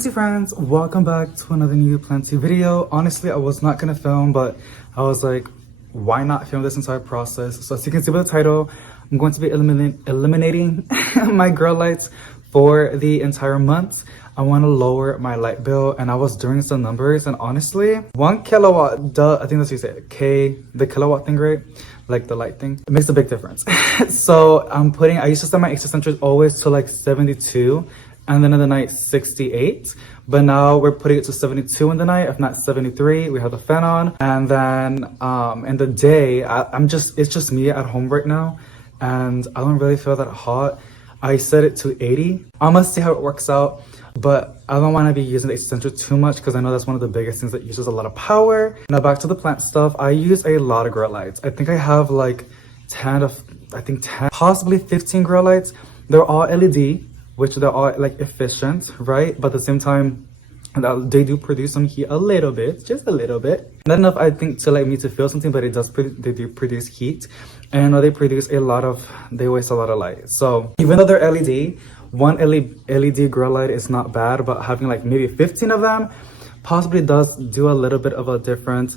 Hey friends, welcome back to another new Planty video. Honestly, I was not gonna film, but I was like, why not film this entire process? So as you can see by the title, I'm going to be eliminating my grow lights for the entire month. I want to lower my light bill, and I was doing some numbers, and honestly, 1 kilowatt, I think that's what you say, the kilowatt thing, right? Like the light thing, it makes a big difference. So I used to set my AC centers always to like 72, and then in the night 68, but now we're putting it to 72 in the night, if not 73. We have the fan on, and then in the day it's just me at home right now, and I don't really feel that hot. I set it to 80. I'm gonna see how it works out, but I don't want to be using the AC center too much because I know that's one of the biggest things that uses a lot of power. Now back to the plant stuff. I use a lot of grow lights. I think I have like 10, possibly 15 grow lights. They're all LED, which they're all like efficient, right? But at the same time, they do produce some heat a little bit, just a little bit. Not enough, I think, to like me to feel something, but they do produce heat. And I know they waste a lot of light. So even though they're LED, one LED grow light is not bad, but having like maybe 15 of them possibly does do a little bit of a difference.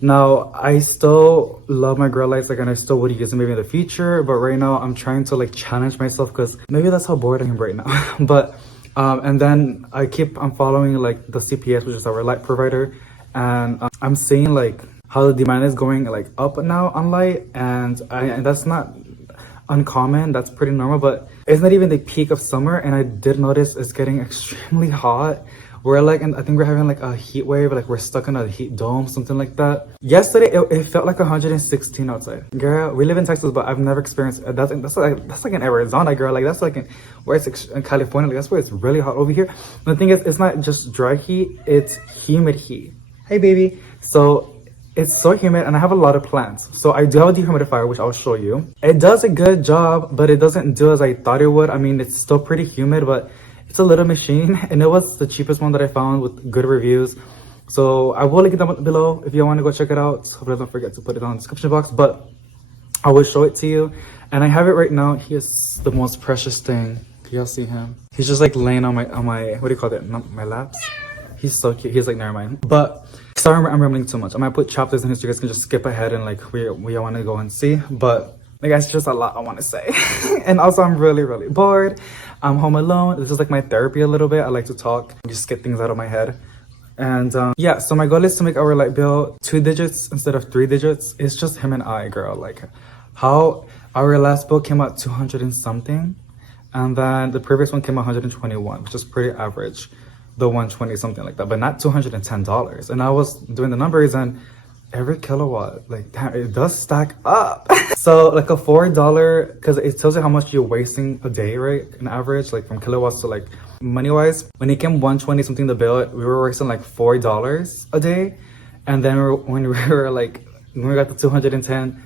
Now, I still love my grow lights, like, and I still would use them maybe in the future, but right now I'm trying to like challenge myself because maybe that's how bored I am right now. But and then I'm following like the CPS, which is our light provider, and I'm seeing like how the demand is going like up now on light, and that's not uncommon, that's pretty normal, but it's not even the peak of summer, and I did notice it's getting extremely hot. We're like, and I think we're having like a heat wave, like we're stuck in a heat dome, something like that. Yesterday, it felt like 116 outside. Girl, we live in Texas, but I've never experienced that's like in Arizona, girl. Like that's like where it's in California. Like that's where it's really hot over here. The thing is, it's not just dry heat; it's humid heat. Hey, baby. So it's so humid, and I have a lot of plants. So I do have a dehumidifier, which I'll show you. It does a good job, but it doesn't do as I thought it would. I mean, it's still pretty humid, but it's a little machine, and it was the cheapest one that I found with good reviews. So I will link it down below if you want to go check it out. Hopefully don't forget to put it on the description box, but I will show it to you. And I have it right now. He is the most precious thing. Can y'all see him? He's just like laying on my what do you call it? My laps. He's so cute. He's like, never mind. But sorry, I'm rambling too much. I might put chapters in here so you guys can just skip ahead and like we want to go and see. But like, that's just a lot I want to say. And also, I'm really, really bored. I'm home alone. This is like my therapy a little bit. I like to talk, just get things out of my head. And yeah, so my goal is to make our light bill 2 digits instead of 3 digits. It's just him and I, girl. Like how our last bill came out 200 and something. And then the previous one came out 121, which is pretty average. The 120, something like that, but not $210. And I was doing the numbers, and every kilowatt, like, damn, it does stack up. So like a $4, because it tells you how much you're wasting a day, right? An average, like from kilowatts to like money wise. When it came 120 something the bill, we were wasting like $4 a day. And then when we got the $210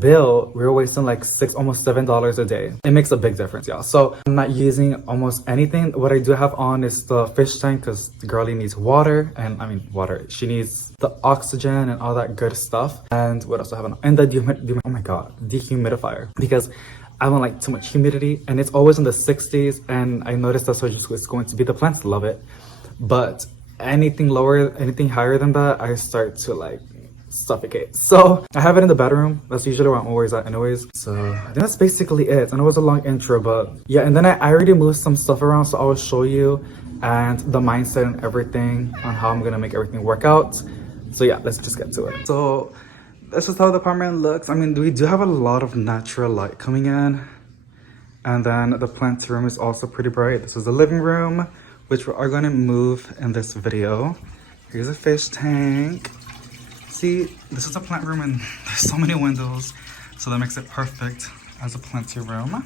bill, we were wasting like almost $7 a day. It makes a big difference, y'all. So I'm not using almost anything. What I do have on is the fish tank, because the girlie needs water, and I mean water, she needs the oxygen and all that good stuff. And what else do I have on? And the dehumidifier, because I don't like too much humidity, and it's always in the 60s, and I noticed that's what it's going to be. The plants love it, but anything higher than that, I start to like suffocate. So I have it in the bedroom. That's usually where I'm always at anyways. So I think that's basically it. I know it was a long intro, but yeah. And then I already moved some stuff around, so I will show you and the mindset and everything on how I'm gonna make everything work out. So yeah, let's just get to it. So that's just how the apartment looks. I mean, we do have a lot of natural light coming in, and then the plant room is also pretty bright. This is the living room, which we are gonna move in this video. Here's a fish tank. See, this is a plant room, and there's so many windows, so that makes it perfect as a planter room.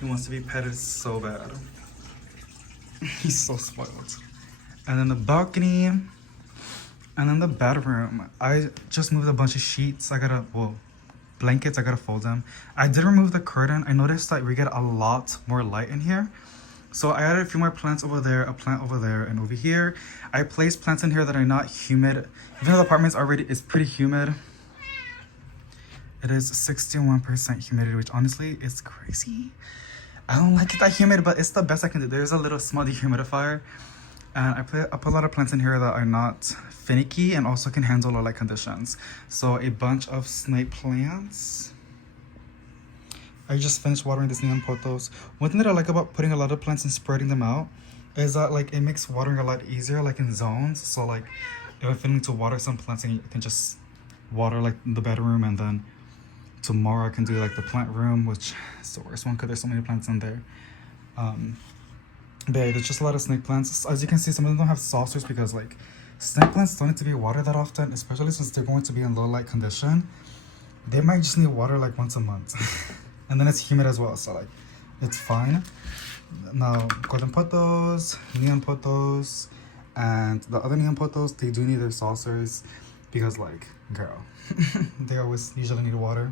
He wants to be petted so bad. He's so spoiled. And then the balcony, and then the bedroom. I just moved a bunch of sheets. Blankets, I gotta fold them. I did remove the curtain. I noticed that we get a lot more light in here. So I added a few more plants over there, a plant over there, and over here. I placed plants in here that are not humid. Even though the apartment is pretty humid, It is 61% humidity, which honestly is crazy. I don't like it that humid, but it's the best I can do. There's a little small dehumidifier, and I put a lot of plants in here that are not finicky and also can handle low light conditions. So a bunch of snake plants. I just finished watering these neon pothos. One thing that I like about putting a lot of plants and spreading them out is that like it makes watering a lot easier, like in zones. So like if I'm feeling to water some plants, I can just water like the bedroom, and then tomorrow I can do like the plant room, which is the worst one because there's so many plants in there. But yeah, there's just a lot of snake plants. As you can see, some of them don't have saucers because like snake plants don't need to be watered that often, especially since they're going to be in low light condition. They might just need water like once a month. And then it's humid as well, so like it's fine. Now golden pothos, neon pothos, and the other neon pothos, they do need their saucers because like girl, they always usually need water.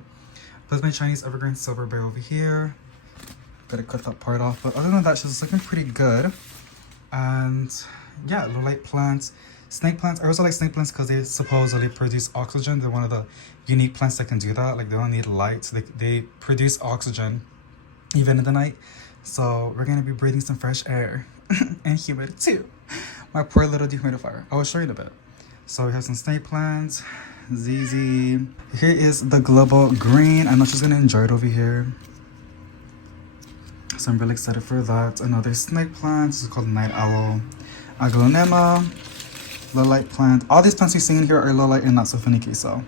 There's my Chinese evergreen silver bear over here. Gotta cut that part off, but other than that, she's looking pretty good. And yeah, low light plants, snake plants. I also like snake plants because they supposedly produce oxygen. They're one of the unique plants that can do that. Like they don't need light. They produce oxygen even in the night. So we're gonna be breathing some fresh air and humidity too. My poor little dehumidifier. I will show you in a bit. So we have some snake plants. ZZ. Here is the global green. I know she's gonna enjoy it over here. So I'm really excited for that. Another snake plant. This is called night owl. Aglonema. Low light plant. All these plants you see in here are low light and not so finicky. So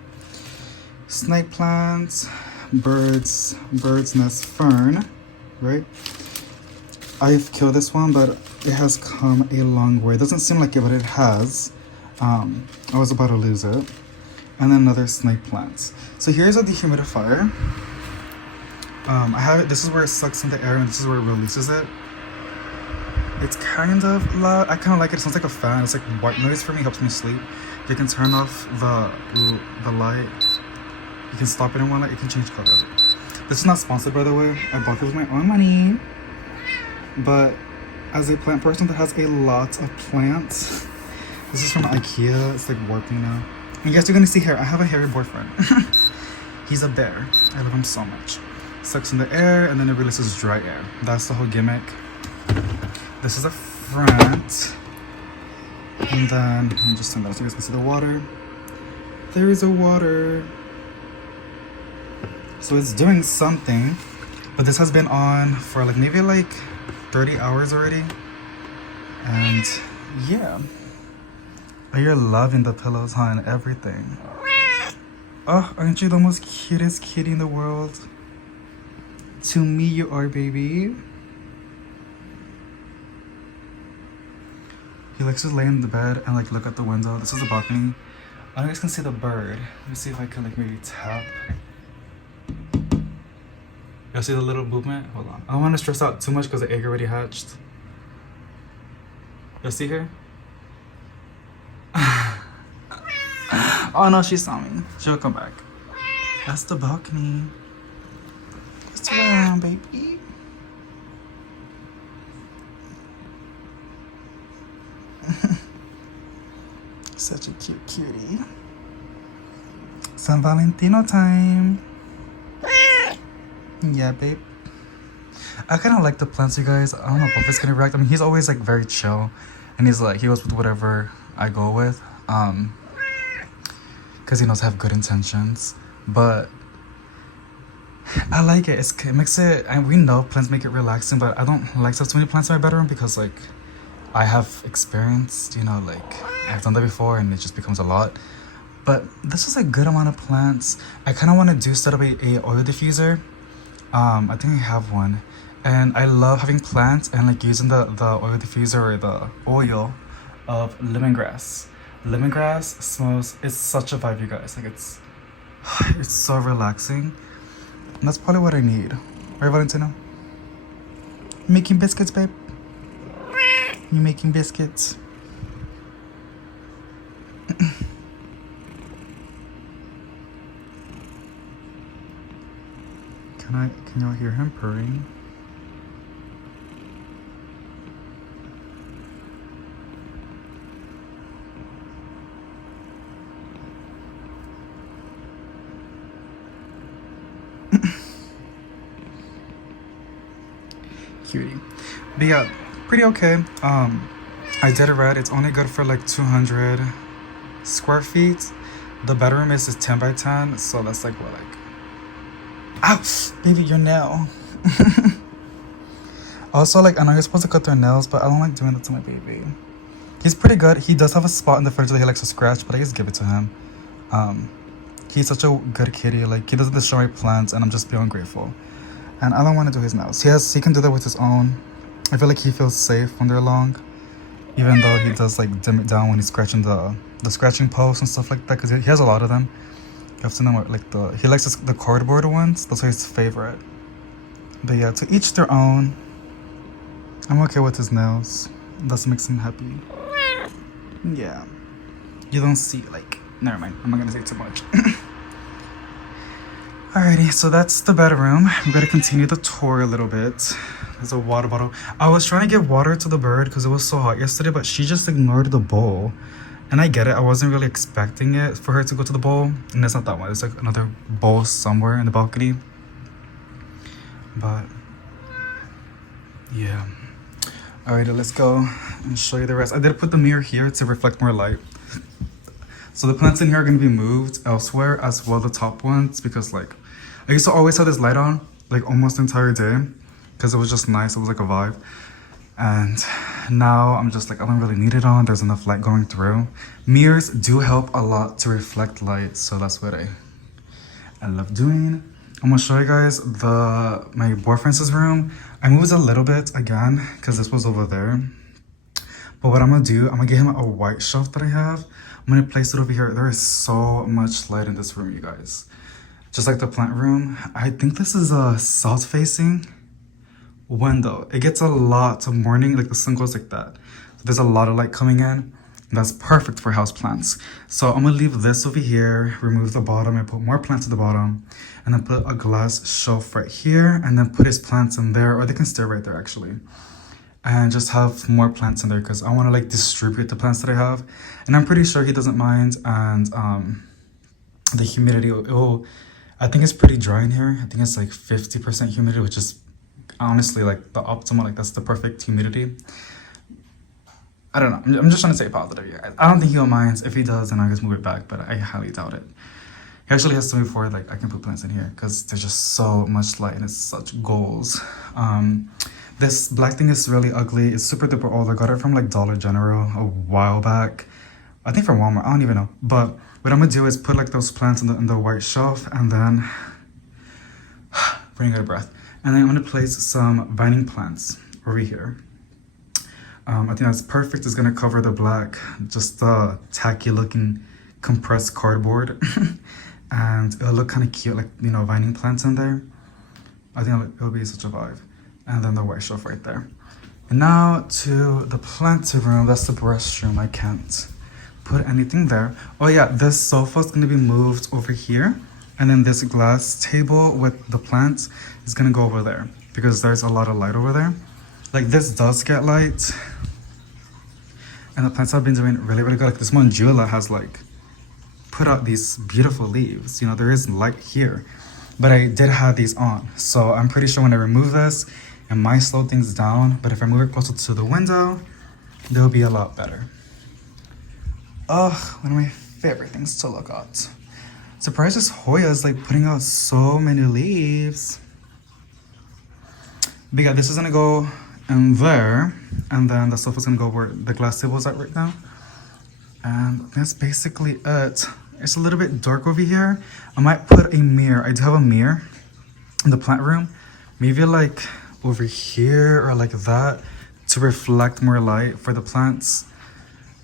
snake plants, bird's nest fern, right? I've killed this one, but it has come a long way. It doesn't seem like it, but it has. I was about to lose it. And then another snake plant. So here's a dehumidifier. I have it. This is where it sucks in the air, and this is where it releases it. It's kind of loud. I kind of like it. It sounds like a fan. It's like white noise for me. Helps me sleep. You can turn off the light. You can stop it in one light. You can change color. This is not sponsored, by the way. I bought this with my own money. But as a plant person that has a lot of plants, this is from IKEA. It's like warping now. And you guys are gonna see hair. I have a hairy boyfriend. He's a bear. I love him so much. Sucks in the air and then it releases dry air. That's the whole gimmick. This is a front. And then let me just turn that so you guys can see the water. There is a water. So it's doing something. But this has been on for like maybe like 30 hours already. And yeah. Oh, you're loving the pillows, huh, and everything. Oh, aren't you the most cutest kitty in the world? To me, you are, baby. He likes to lay in the bed and like look out the window. This is the balcony. I don't know if you guys can see the bird. Let me see if I can like maybe tap. Y'all see the little movement? Hold on. I don't want to stress out too much because the egg already hatched. Y'all see her? Oh no, she saw me. She'll come back. That's the balcony. It's around, baby. Such a cute cutie. San Valentino time. Yeah, babe. I kind of like the plants, you guys. I don't know if it's gonna react. I mean, he's always like very chill, and he's like he goes with whatever I go with. Because he knows I have good intentions, but I like it. It makes it, and we know plants make it relaxing, but I don't like to have too many plants in my bedroom because like I have experienced, you know, like I've done that before and it just becomes a lot. But this is a good amount of plants. I kind of want to set up a oil diffuser. I think I have one, and I love having plants and like using the oil diffuser or the oil of lemongrass. Lemongrass smells, it's such a vibe, you guys. Like it's so relaxing. And that's probably what I need. Right, Valentino? Making biscuits, babe? You making biscuits? Can y'all hear him purring? Cutie. But yeah, pretty okay. I did read it's only good for like 200 square feet. The bedroom is 10 by 10, so that's like what, like, ouch, baby, your nail. Also, like, I know you're supposed to cut their nails, but I don't like doing that to my baby. He's pretty good. He does have a spot in the fridge that he likes to scratch, but I just give it to him. He's such a good kitty. Like, he doesn't destroy my plants, and I'm just beyond grateful. And I don't want to do his nails. He can do that with his own. I feel like he feels safe when they're long, even though he does like dim it down when he's scratching the scratching posts and stuff like that, because he has a lot of them. You have to know what, like, he likes the cardboard ones. Those are his favorite. But yeah, to each their own. I'm okay with his nails. That makes him happy. Yeah. You don't see, like, never mind. I'm not gonna say too much. Alrighty, so that's the bedroom. I'm gonna continue the tour a little bit. There's a water bottle. I was trying to give water to the bird because it was so hot yesterday, but she just ignored the bowl. And I get it. I wasn't really expecting it for her to go to the bowl. And it's not that one. It's like another bowl somewhere in the balcony. But yeah. Alrighty, let's go and show you the rest. I did put the mirror here to reflect more light. So the plants in here are going to be moved elsewhere, as well the top ones, because like I used to always have this light on like almost the entire day because it was just nice. It was like a vibe. And now I'm just like, I don't really need it on. There's enough light going through. Mirrors do help a lot to reflect light, so that's what I love doing. I'm gonna show you guys my boyfriend's room. I moved a little bit again because this was over there. But what I'm gonna do, I'm gonna get him a white shelf that I have. I'm gonna place it over here. There is so much light in this room, you guys. Just like the plant room. I think this is a south facing window. It gets a lot of morning, like the sun goes like that. So there's a lot of light coming in. That's perfect for house plants. So I'm gonna leave this over here, remove the bottom, and put more plants at the bottom, and then put a glass shelf right here, and then put his plants in there, or they can stay right there actually. And just have more plants in there because I want to like distribute the plants that I have. And I'm pretty sure he doesn't mind. And the humidity, I think it's pretty dry in here. I think it's like 50% humidity, which is honestly like the optimal, like that's the perfect humidity. I don't know. I'm just trying to stay positive here. I don't think he'll mind. If he does, then I'll just move it back, but I highly doubt it. He actually has to move forward, like I can put plants in here because there's just so much light and it's such goals. This black thing is really ugly. It's super duper old. I got it from like Dollar General a while back. I think from Walmart. I don't even know. But what I'm gonna do is put like those plants in the white shelf, and then running out of breath. And then I'm gonna place some vining plants over here. I think that's perfect. It's gonna cover the black, just the tacky looking compressed cardboard. And it'll look kind of cute, like, you know, vining plants in there. I think it'll be such a vibe. And then the white shelf right there. And now to the plant room. That's the restroom. I can't put anything there. Oh yeah, this sofa is gonna be moved over here. And then this glass table with the plants is gonna go over there because there's a lot of light over there. Like this does get light. And the plants have been doing really, really good. Like this Monjula has like put out these beautiful leaves. You know, there is light here, but I did have these on. So I'm pretty sure when I remove this, it might slow things down. But if I move it closer to the window, they'll be a lot better. Ugh, one of my favorite things to look at. Surprised this Hoya is like putting out so many leaves. But yeah, this is gonna go in there, and then the sofa's gonna go where the glass table is at right now. And that's basically it. It's a little bit dark over here. I might put a mirror. I do have a mirror in the plant room. Maybe like over here or like that to reflect more light for the plants.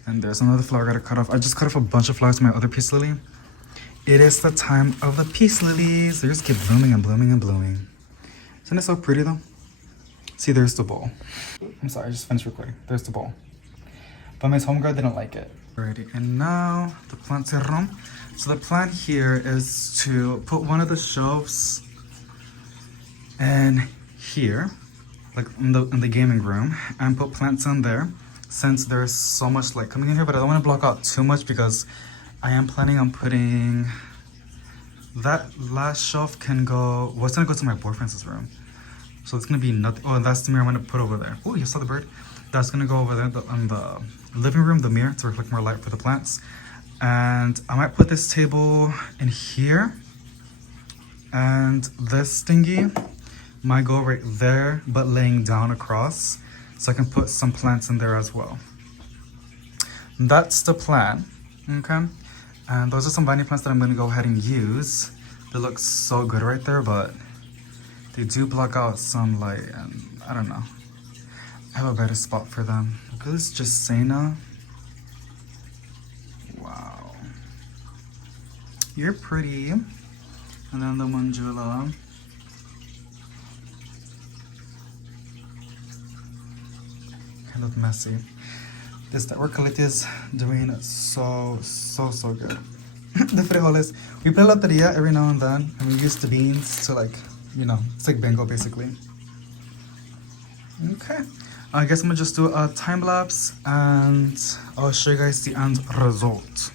And there's another flower I gotta cut off. I just cut off a bunch of flowers from my other peace lily. It is the time of the peace lilies. They just keep blooming and blooming and blooming. Isn't it so pretty though? See, there's the bowl. I'm sorry, I just finished recording. There's the bowl. But my homegirl didn't like it. Alrighty, and now the plant room. So the plan here is to put one of the shelves in here, like in the gaming room, and put plants in there since there's so much light coming in here. But I don't want to block out too much because I am planning on putting that last shelf can go. Well, it's gonna go to my boyfriend's room. So it's gonna be nothing. Oh, that's the mirror I'm gonna put over there. Oh, you saw the bird? That's gonna go over there on the living room, the mirror, to reflect more light for the plants. And I might put this table in here. And this thingy might go right there, but laying down across. So I can put some plants in there as well. That's the plan, okay? And those are some vine plants that I'm gonna go ahead and use. They look so good right there, but they do block out some light, and I don't know. I have a better spot for them. Look at this Jasena. Wow. You're pretty. And then the Manjula. Kind of messy. This Orcalite is doing so good. The frijoles, we play loteria every now and then, and we use the beans to, like, you know, it's like bingo basically. Okay, I guess I'm gonna just do a time lapse and I'll show you guys the end result.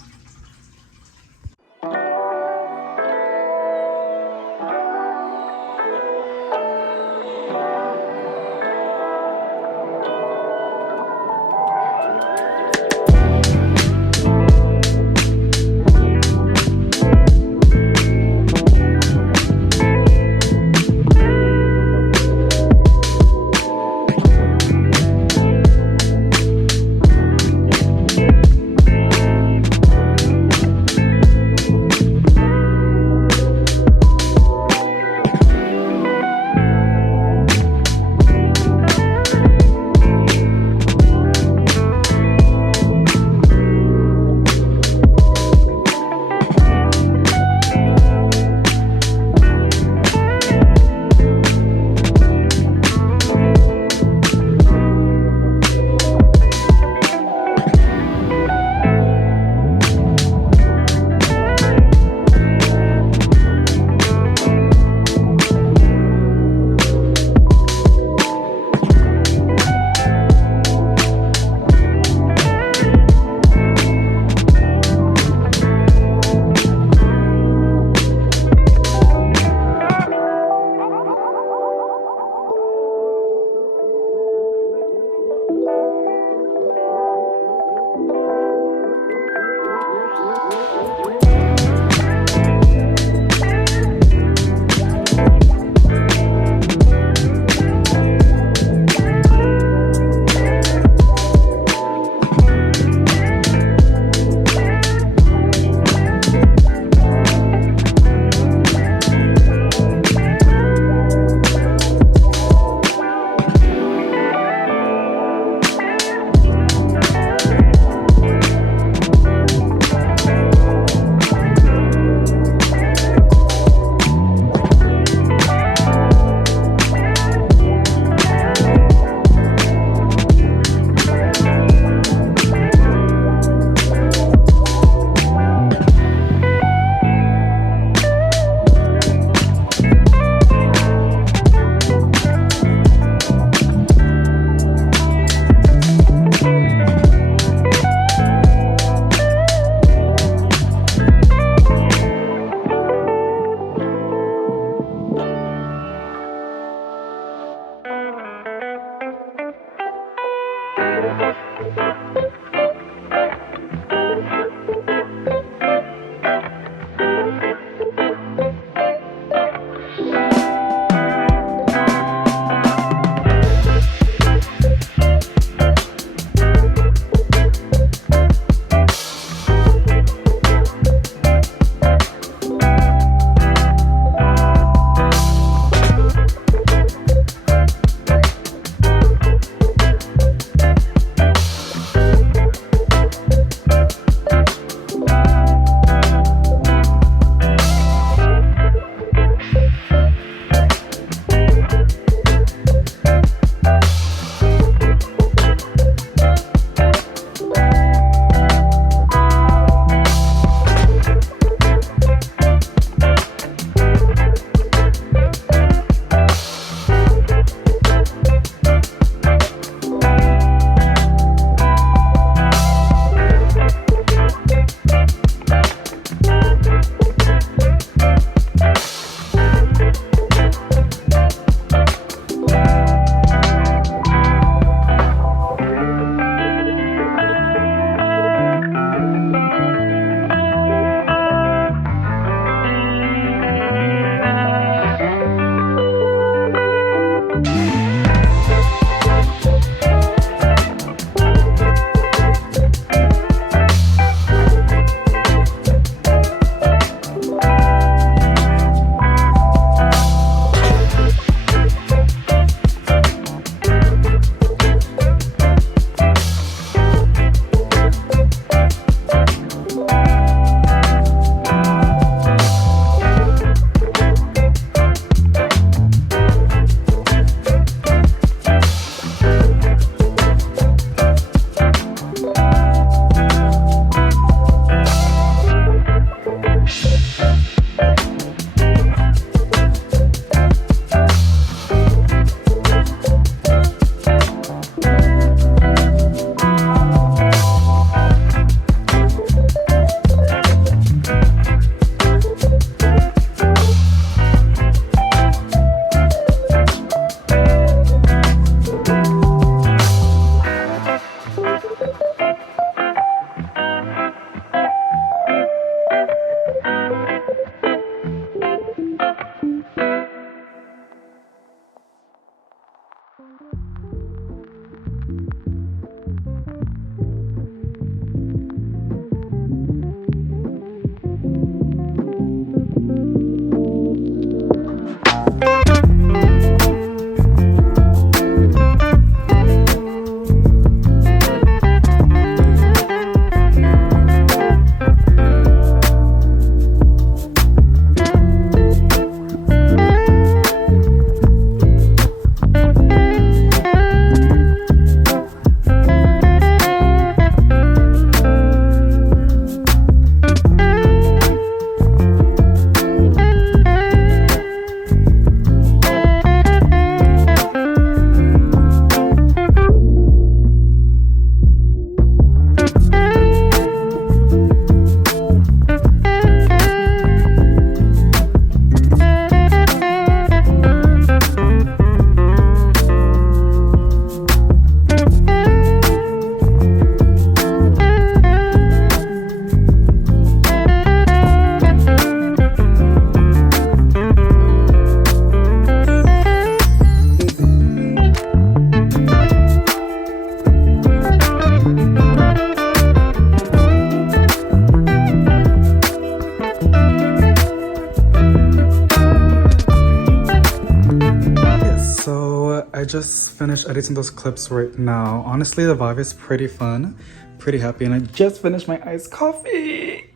I just finished editing those clips right now. Honestly, the vibe is pretty fun, pretty happy, and I just finished my iced coffee.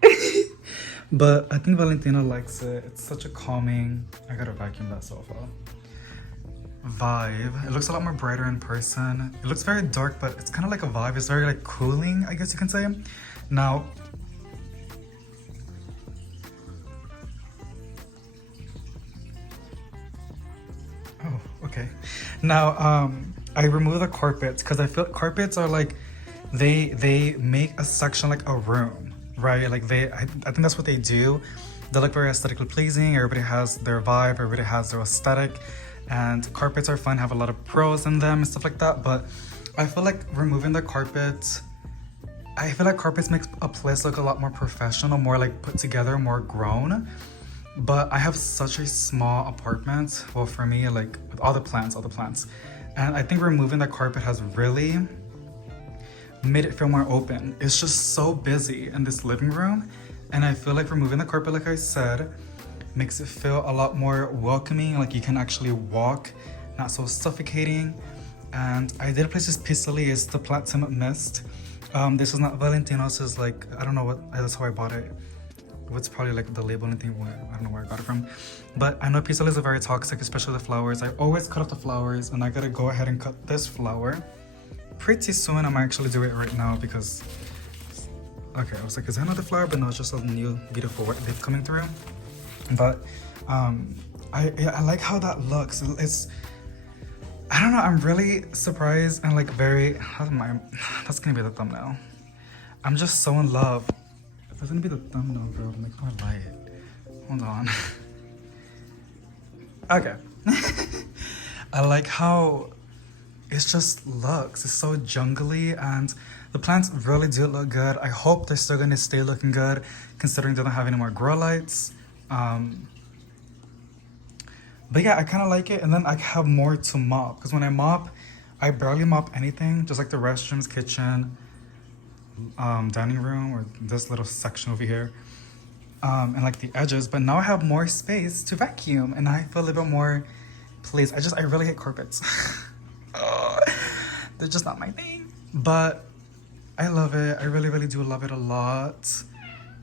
But I think Valentina likes it. It's such a calming, I gotta vacuum that sofa, vibe. It looks a lot more brighter in person. It looks very dark, but it's kind of like a vibe. It's very like cooling, I guess you can say. Now, oh, okay. Now, I remove the carpets because I feel carpets are like, they make a section like a room, right? Like I think that's what they do. They look very aesthetically pleasing. Everybody has their vibe. Everybody has their aesthetic. And carpets are fun, have a lot of pros in them and stuff like that. But I feel like removing the carpets, I feel like carpets make a place look a lot more professional, more like put together, more grown. But I have such a small apartment. Well, for me, like with all the plants. And I think removing the carpet has really made it feel more open. It's just so busy in this living room. And I feel like removing the carpet, like I said, makes it feel a lot more welcoming. Like you can actually walk, not so suffocating. And I did place this Piscally, it's the Platinum Mist. This is not Valentino's, is like, I don't know what, that's how I bought it. It's probably like the label and thing, I don't know where I got it from. But I know Piscally is very toxic, especially the flowers. I always cut off the flowers, and I gotta go ahead and cut this flower pretty soon. I'm actually doing it right now because, okay, I was like, is that another flower? But no, it's just a new beautiful white leaf coming through. But I like how that looks. It's, I don't know, I'm really surprised and like very, that's gonna be the thumbnail. I'm just so in love. That's gonna be the thumbnail, bro. Like, oh, I like it. Hold on. Okay. I like how it just looks. It's so jungly, and the plants really do look good. I hope they're still gonna stay looking good, considering they don't have any more grow lights. But yeah, I kind of like it. And then I have more to mop, because when I mop, I barely mop anything, just like the restrooms, kitchen, dining room, or this little section over here, and like the edges. But now I have more space to vacuum, and I feel a little bit more pleased. I really hate carpets. They're just not my thing, but I love it. I really do love it a lot.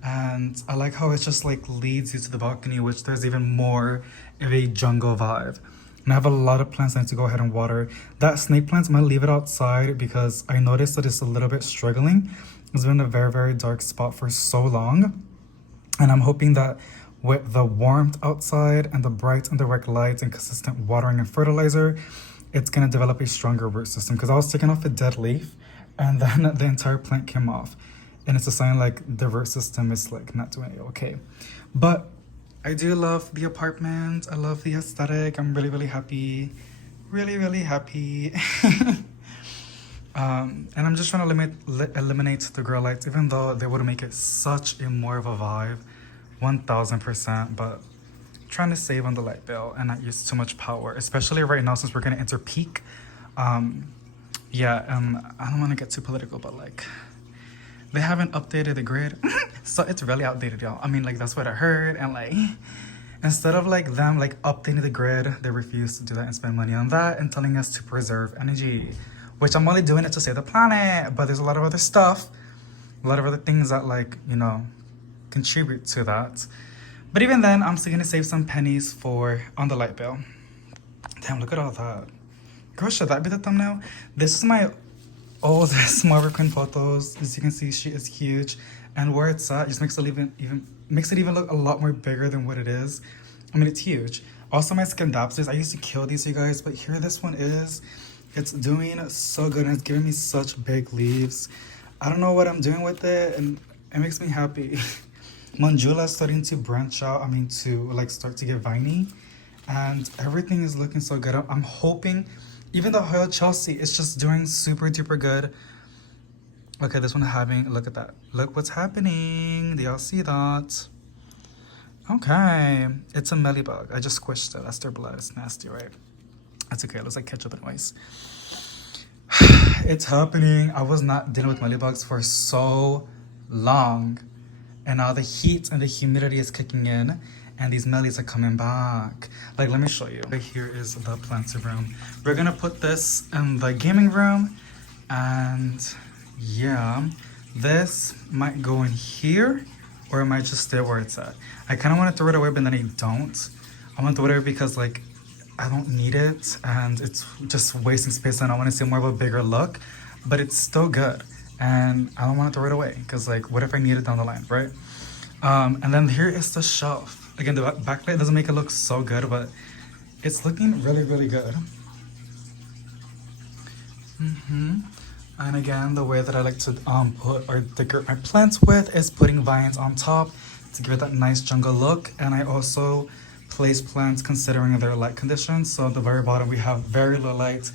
And I like how it just like leads you to the balcony, which there's even more of a jungle vibe. And I have a lot of plants I need to go ahead and water. That snake plant, I'm gonna leave it outside because I noticed that it's a little bit struggling. It's been a very dark spot for so long. And I'm hoping that with the warmth outside and the bright and direct lights and consistent watering and fertilizer, it's gonna develop a stronger root system. Because I was taking off a dead leaf and then the entire plant came off. And it's a sign like the root system is like not doing it okay. But I do love the apartment. I love the aesthetic. I'm really happy. Really happy. And I'm just trying to eliminate the grow lights, even though they would make it such a more of a vibe, 1000%. But trying to save on the light bill and not use too much power, especially right now since we're gonna enter peak. Yeah, I don't want to get too political, but like, they haven't updated the grid, so it's really outdated, y'all. I mean, like, that's what I heard, and like, instead of like them like updating the grid, they refuse to do that and spend money on that and telling us to preserve energy, which I'm only doing it to save the planet, but there's a lot of other stuff, a lot of other things that, like, you know, contribute to that. But even then, I'm still gonna save some pennies for on the light bill. Damn, look at all that. Girl, should that be the thumbnail? This is my old Smart Queen photos. As you can see, she is huge, and where it's at just makes it even look a lot more bigger than what it is. I mean, it's huge. Also, my scandapsis, I used to kill these, you guys, but here this one is. It's doing so good, and it's giving me such big leaves. I don't know what I'm doing with it, and it makes me happy. Manjula is starting to branch out. I mean, to like start to get viney, and everything is looking so good. I'm hoping. Even the Hoyle Chelsea is just doing super duper good. Okay, this one having, look at that. Look what's happening. Do y'all see that? Okay, it's a mellibug. I just squished it. That's their blood. It's nasty, right? That's okay. It looks like ketchup anyways. It's happening. I was not dealing with mellybugs for so long. And now the heat and the humidity is kicking in. And these mellies are coming back. Like, let me show you. Right here is the planter room. We're gonna put this in the gaming room. And yeah, this might go in here, or it might just stay where it's at. I kind of want to throw it away, but then I don't. I want to throw it away because, like, I don't need it, and it's just wasting space, and I want to see more of a bigger look, but it's still good. And I don't want to throw it away because, like, what if I need it down the line, right? And then here is the shelf. Again, the backlight doesn't make it look so good, but it's looking really, really good. And again, the way that I like to put or decorate my plants with is putting vines on top to give it that nice jungle look. And I also place plants considering their light conditions. So at the very bottom, we have very low light.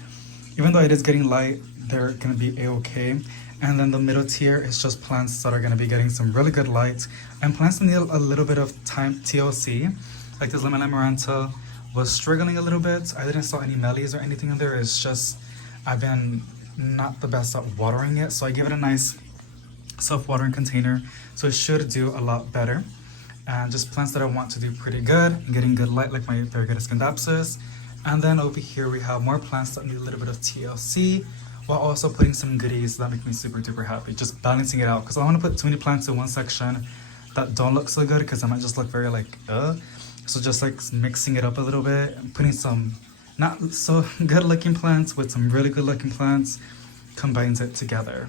Even though it is getting light, they're gonna be a-okay. And then the middle tier is just plants that are gonna be getting some really good light. And plants that need a little bit of time TLC. Like this lemon amaranta was struggling a little bit. I didn't saw any mellies or anything in there. It's just, I've been not the best at watering it. So I give it a nice self-watering container. So it should do a lot better. And just plants that I want to do pretty good and getting good light, like my variegated scandapsus. And then over here we have more plants that need a little bit of TLC, while also putting some goodies that make me super duper happy, just balancing it out, because I don't want to put too many plants in one section that don't look so good, because I might just look very like so just like mixing it up a little bit and putting some not so good looking plants with some really good looking plants, combines it together.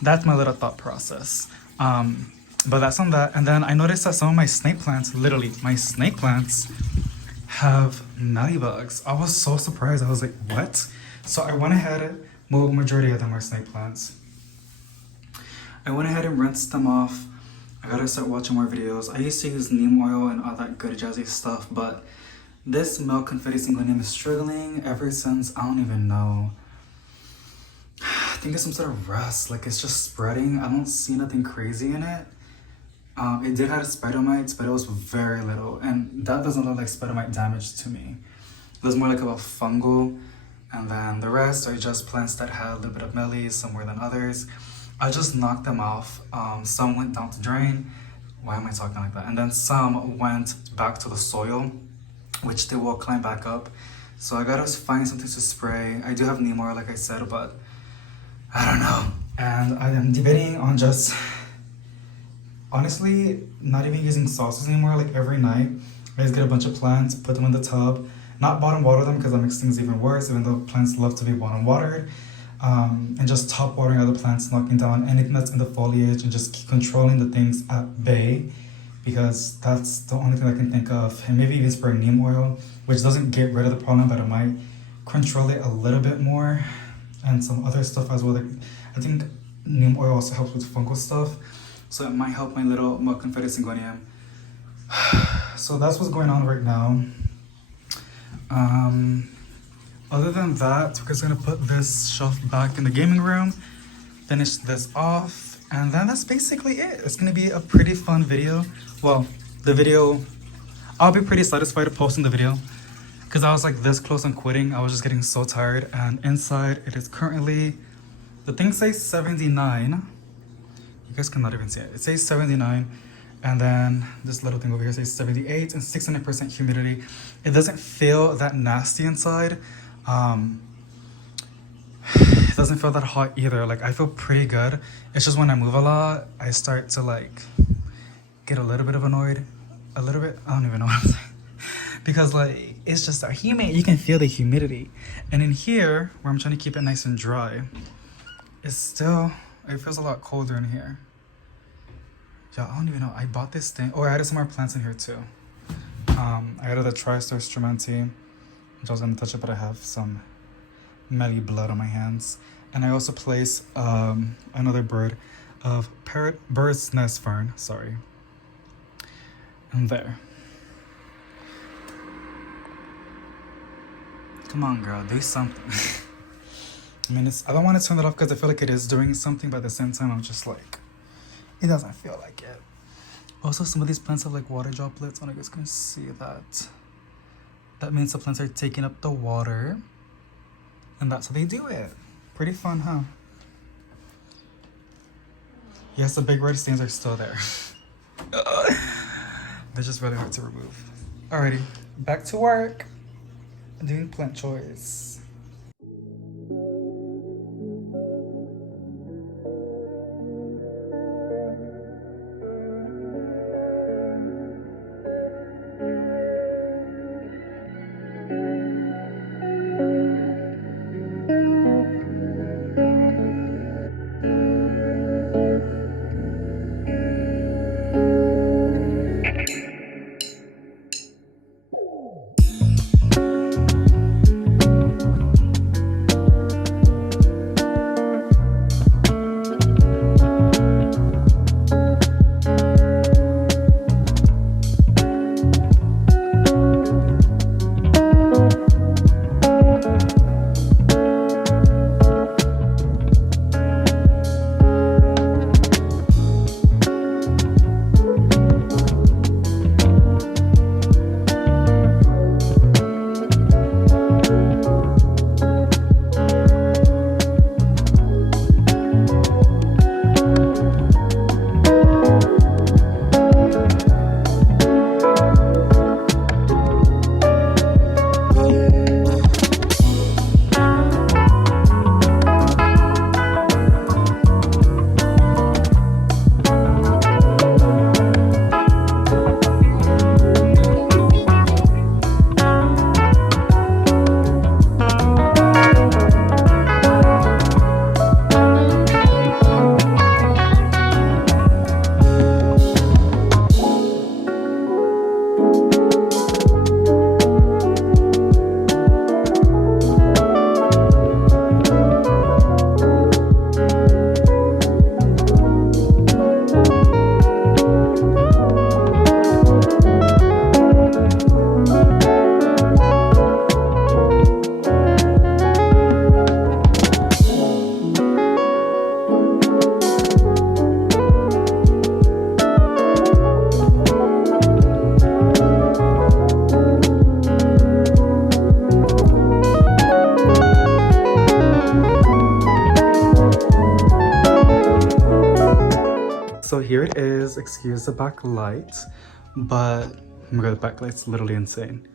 That's my little thought process. But that's on that. And then I noticed that some of my snake plants, literally my snake plants, have mellybugs. I was so surprised. I was like, what? So I went ahead, well, majority of them are snake plants. I went ahead and rinsed them off. I gotta start watching more videos. I used to use neem oil and all that good jazzy stuff, but this milk confetti syngonium is struggling ever since, I don't even know. I think it's some sort of rust, like it's just spreading. I don't see nothing crazy in it. It did have spider mites, but it was very little, and that doesn't look like spider mite damage to me. It was more like about fungal, and then the rest are just plants that had a little bit of mellies, some more than others. I just knocked them off. Some went down to drain. Why am I talking like that? And then some went back to the soil, which they will climb back up. So I gotta find something to spray. I do have neem oil, like I said, but I don't know. And I am debating on just, honestly, not even using sauces anymore. Like every night, I just get a bunch of plants, put them in the tub, not bottom water them because that makes things even worse, even though plants love to be bottom watered. And just top watering other plants, knocking down anything that's in the foliage, and just keep controlling the things at bay, because that's the only thing I can think of. And maybe even spray neem oil, which doesn't get rid of the problem, but it might control it a little bit more, and some other stuff as well. Like, I think neem oil also helps with fungal stuff, so it might help my little milk confetti syngonium. So that's what's going on right now. Other than that, we're just gonna put this shelf back in the gaming room, finish this off, and then that's basically it. It's gonna be a pretty fun video. Well, the video, I'll be pretty satisfied posting the video because I was like this close on quitting. I was just getting so tired. And inside it is currently, the thing says 79. You guys cannot even see it. It says 79. And then this little thing over here says 78 and 600% humidity. It doesn't feel that nasty inside. It doesn't feel that hot either. Like, I feel pretty good. It's just when I move a lot, I start to like get a little bit of annoyed. A little bit, I don't even know what I'm saying. Because like, it's just a humid, you can feel the humidity. And in here, where I'm trying to keep it nice and dry, it's still, it feels a lot colder in here. Yeah, I don't even know. I bought this thing. Oh, I added some more plants in here too. I added the TriStar Strumenti, which I was gonna touch it, but I have some melly blood on my hands. And I also placed another bird of bird's nest fern, sorry. And there. Come on, girl, do something. I mean, I don't want to turn it off because I feel like it is doing something, but at the same time, I'm just like, it doesn't feel like it. Also, some of these plants have like water droplets. I don't know if you guys can see that. That means the plants are taking up the water. And that's how they do it. Pretty fun, huh? Yes, the big red stains are still there. They're just really hard to remove. Alrighty, back to work. Doing plant chores. So here it is, excuse the backlight, but oh my god, the backlight's literally insane.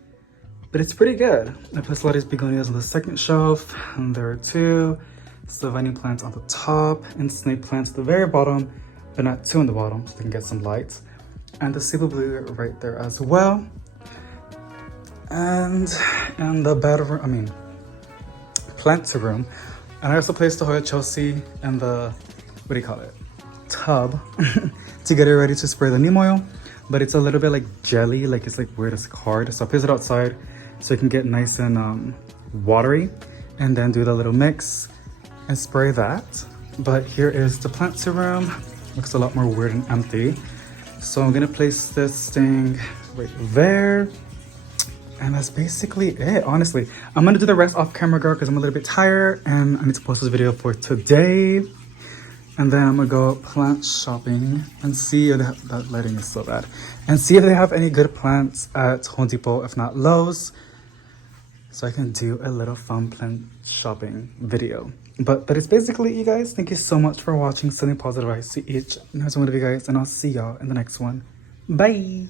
But it's pretty good. I placed a lot of these begonias on the second shelf, and there are two Savannah plants on the top, and snake plants at the very bottom, but not two on the bottom, so they can get some light. And the Cebu Blue right there as well. And the bedroom, plant room. And I also placed the Hoya Chelsea and the, what do you call it? Tub to get it ready to spray the neem oil. But it's a little bit like jelly, like it's like weird, it's hard. So I place it outside so it can get nice and watery, and then do the little mix and spray that. But here is the plant room. Looks a lot more weird and empty. So I'm gonna place this thing right there. And that's basically it, honestly. I'm gonna do the rest off camera, girl, because I'm a little bit tired and I need to post this video for today. And then I'm gonna go plant shopping and see if they have, that lighting is so bad. And see if they have any good plants at Home Depot, if not Lowe's. So I can do a little fun plant shopping video. But that is basically it, you guys. Thank you so much for watching. Sending positive vibes to each and every one of you guys. And I'll see y'all in the next one. Bye!